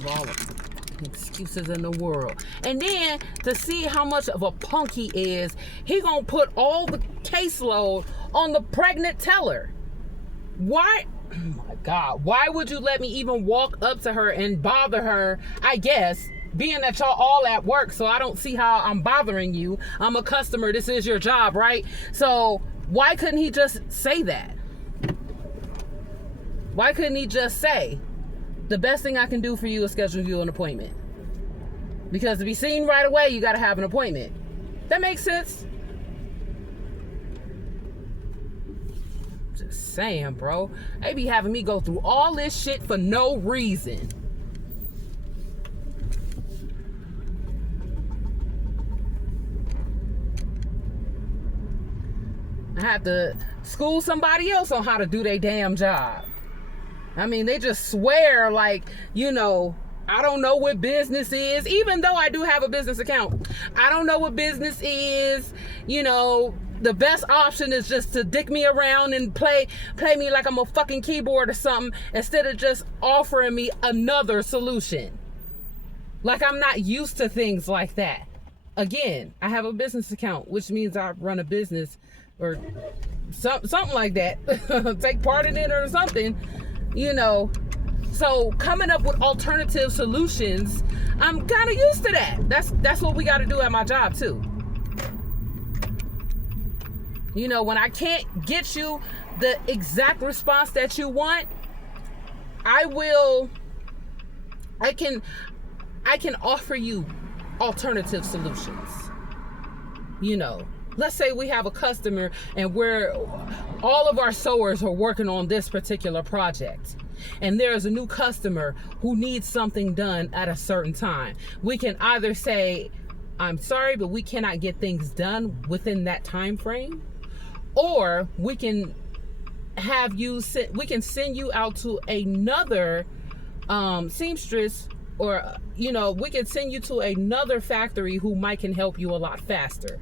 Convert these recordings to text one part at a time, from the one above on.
give all the excuses in the world. And then to see how much of a punk he is, he gonna put all the caseload on the pregnant teller. Why? Oh my God, why would you let me even walk up to her and bother her? I guess, being that y'all all at work, so I don't see how I'm bothering you. I'm a customer, this is your job, right? So why couldn't he just say that? Why couldn't he just say, the best thing I can do for you is schedule you an appointment? Because to be seen right away, you gotta have an appointment. That makes sense? Just saying, bro. They be having me go through all this shit for no reason. I have to school somebody else on how to do their damn job. I mean, they just swear like, you know, I don't know what business is, even though I do have a business account. I don't know what business is. You know, the best option is just to dick me around and play me like I'm a fucking keyboard or something, instead of just offering me another solution. Like I'm not used to things like that. Again, I have a business account, which means I run a business or something like that. Take part in it or something, you know. So coming up with alternative solutions, I'm kind of used to that. That's what we got to do at my job too. You know, when I can't get you the exact response that you want, I can offer you alternative solutions. You know, let's say we have a customer and all of our sewers are working on this particular project, and there's a new customer who needs something done at a certain time. We can either say, I'm sorry, but we cannot get things done within that time frame, or we can we can send you out to another seamstress, or, you know, we can send you to another factory who can help you a lot faster.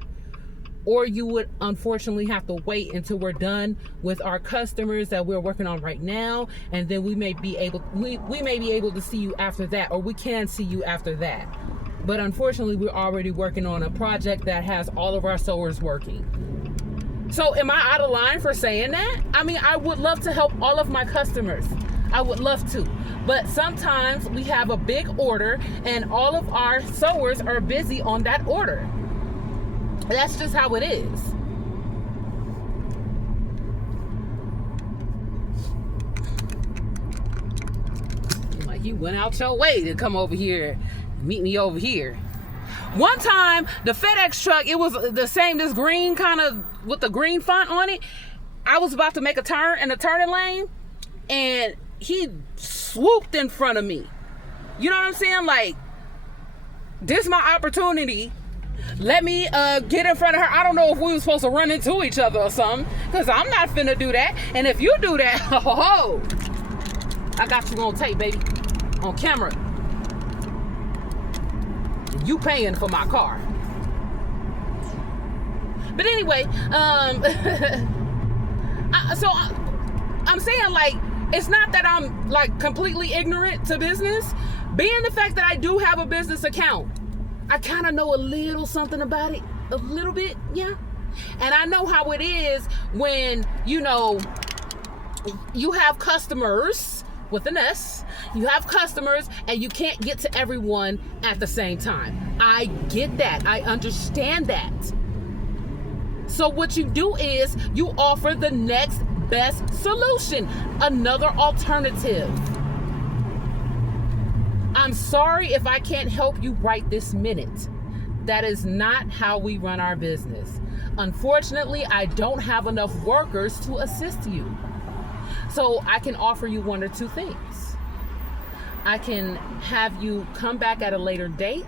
Or you would unfortunately have to wait until we're done with our customers that we're working on right now, and then we may be able to see you after that, or we can see you after that. But unfortunately, we're already working on a project that has all of our sewers working. So am I out of line for saying that? I mean, I would love to help all of my customers. I would love to. But sometimes we have a big order and all of our sewers are busy on that order. That's just how it is. Like, you went out your way to come over here, meet me over here. One time, the FedEx truck, it was the same, this green kind of, with the green font on it. I was about to make a turn in the turning lane, and he swooped in front of me. You know what I'm saying? Like, this is my opportunity. Let me get in front of her. I don't know if we were supposed to run into each other or something, because I'm not finna do that. And if you do that, I got you on tape, baby, on camera. You paying for my car. But anyway, I'm saying, like, it's not that I'm like completely ignorant to business. Being the fact that I do have a business account, I kind of know a little something about it, a little bit, yeah. And I know how it is when, you know, you have customers with an S. You have customers and you can't get to everyone at the same time. I get that. I understand that. So what you do is you offer the next best solution, another alternative. I'm sorry if I can't help you right this minute. That is not how we run our business. Unfortunately, I don't have enough workers to assist you. So I can offer you one or two things. I can have you come back at a later date,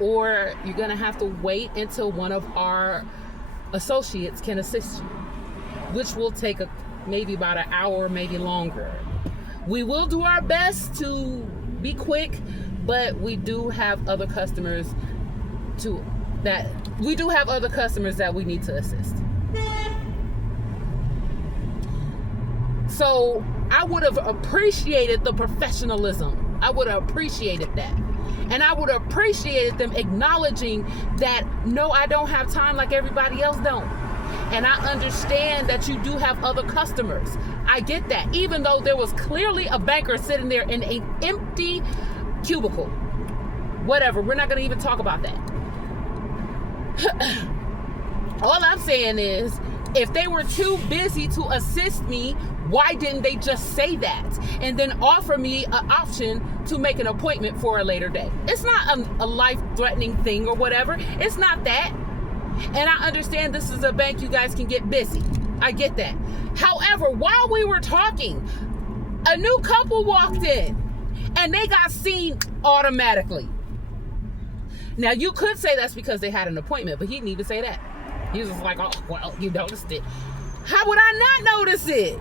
or you're gonna have to wait until one of our associates can assist you, which will take maybe about an hour, maybe longer. We will do our best to be quick, but we do have other customers that we need to assist. So I would have appreciated the professionalism. I would have appreciated that. And I would have appreciated them acknowledging that, no, I don't have time like everybody else don't. And I understand that you do have other customers. I get that. Even though there was clearly a banker sitting there in an empty cubicle. Whatever. We're not going to even talk about that. All I'm saying is, if they were too busy to assist me, why didn't they just say that and then offer me an option to make an appointment for a later day? It's not a life-threatening thing or whatever. It's not that. And I understand this is a bank, you guys can get busy. I get that. However, while we were talking, a new couple walked in and they got seen automatically. Now, you could say that's because they had an appointment, but he didn't even say that. He was just like, oh, well, you noticed it. How would I not notice it?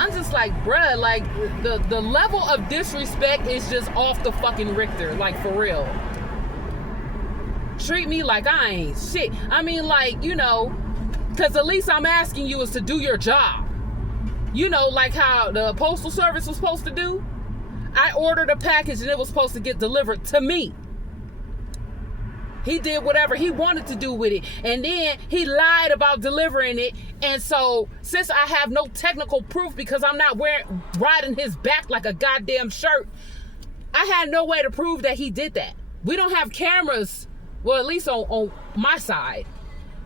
I'm just like, bruh, like, the level of disrespect is just off the fucking Richter, like, for real. Treat me like I ain't shit. I mean, like, you know, because the least I'm asking you is to do your job. You know, like how the Postal Service was supposed to do. I ordered a package and it was supposed to get delivered to me. He did whatever he wanted to do with it. And then he lied about delivering it. And so, since I have no technical proof because I'm not riding his back like a goddamn shirt, I had no way to prove that he did that. We don't have cameras, well, at least on my side.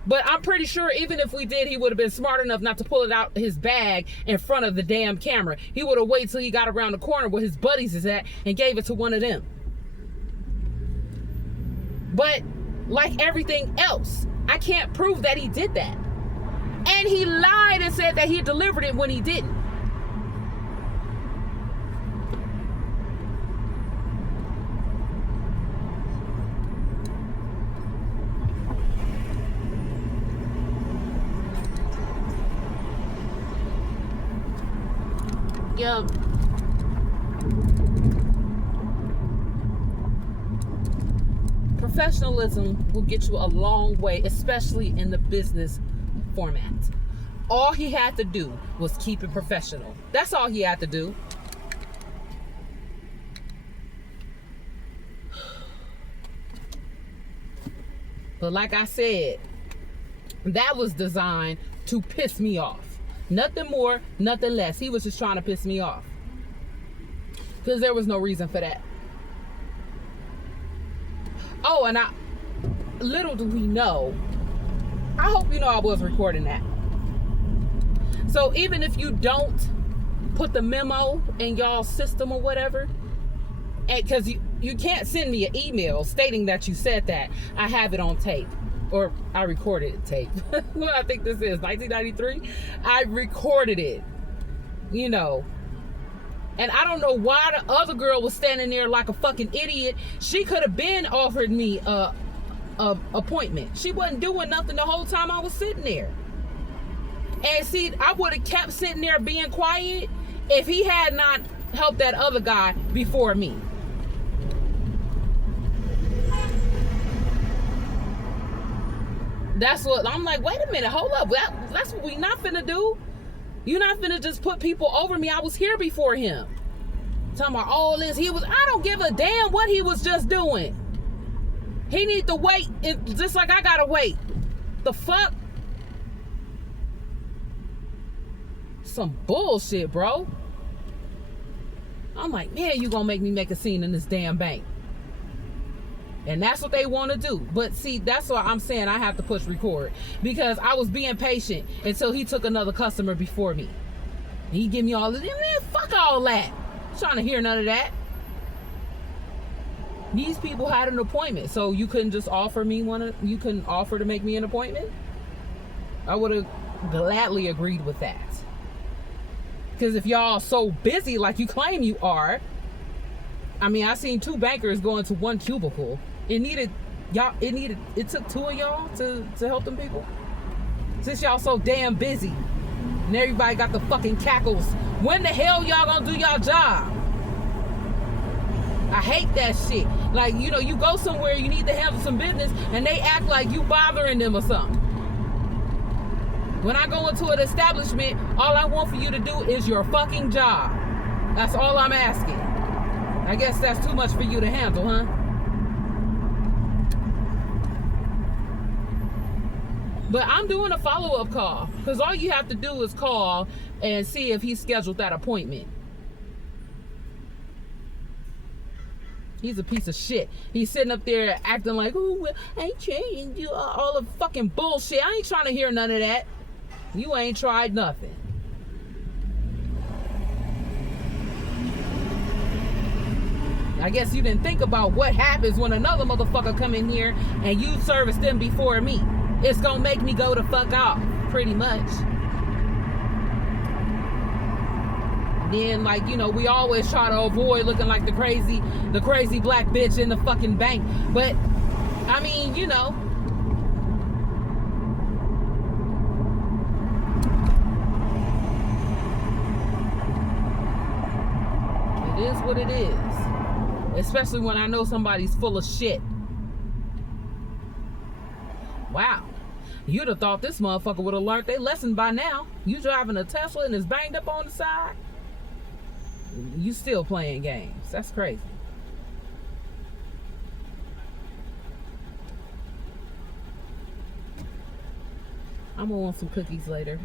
But I'm pretty sure even if we did, he would have been smart enough not to pull it out his bag in front of the damn camera. He would have waited till he got around the corner where his buddies is at and gave it to one of them. But like everything else, I can't prove that he did that. And he lied and said that he delivered it when he didn't. Yeah. Professionalism will get you a long way, especially in the business format. All he had to do was keep it professional. That's all he had to do. But like I said, that was designed to piss me off. Nothing more, nothing less. He was just trying to piss me off. Because there was no reason for that. Oh, and little do we know, I hope you know I was recording that. So even if you don't put the memo in y'all's system or whatever, and because you can't send me an email stating that you said that, I have it on tape. Or I recorded it tape. What I think this is, 1993? I recorded it, you know. And I don't know why the other girl was standing there like a fucking idiot. She could have been offered me a appointment. She wasn't doing nothing the whole time I was sitting there. And see, I would have kept sitting there being quiet if he had not helped that other guy before me. That's what I'm like, wait a minute, hold up. That's what we not finna do. You're not finna just put people over me. I was here before him. Talking about all this. I don't give a damn what he was just doing. He need to wait just like I gotta wait. The fuck? Some bullshit, bro. I'm like, man, you gonna make me make a scene in this damn bank. And that's what they want to do. But see, that's why I'm saying I have to push record. Because I was being patient until he took another customer before me. And he give me all this. Man, fuck all that. I'm trying to hear none of that. These people had an appointment. So you couldn't just offer me you couldn't offer to make me an appointment? I would have gladly agreed with that. Because if y'all so busy like you claim you are, I mean, I seen two bankers go into one cubicle. It took two of y'all to help them people. Since y'all so damn busy and everybody got the fucking cackles, when the hell y'all gonna do y'all job? I hate that shit. Like, you know, you go somewhere, you need to handle some business, and they act like you bothering them or something. When I go into an establishment, all I want for you to do is your fucking job. That's all I'm asking. I guess that's too much for you to handle, huh? But I'm doing a follow-up call, because all you have to do is call and see if he scheduled that appointment. He's a piece of shit. He's sitting up there acting like, oh, well, I ain't changed you, all the fucking bullshit. I ain't trying to hear none of that. You ain't tried nothing. I guess you didn't think about what happens when another motherfucker come in here and you service them before me. It's gonna make me go the fuck off, pretty much. Then, like, you know, we always try to avoid looking like the crazy black bitch in the fucking bank. But, I mean, you know. It is what it is. Especially when I know somebody's full of shit. Wow. You'd have thought this motherfucker would have learned their lesson by now. You driving a Tesla and it's banged up on the side. You still playing games. That's crazy. I'm gonna want some cookies later.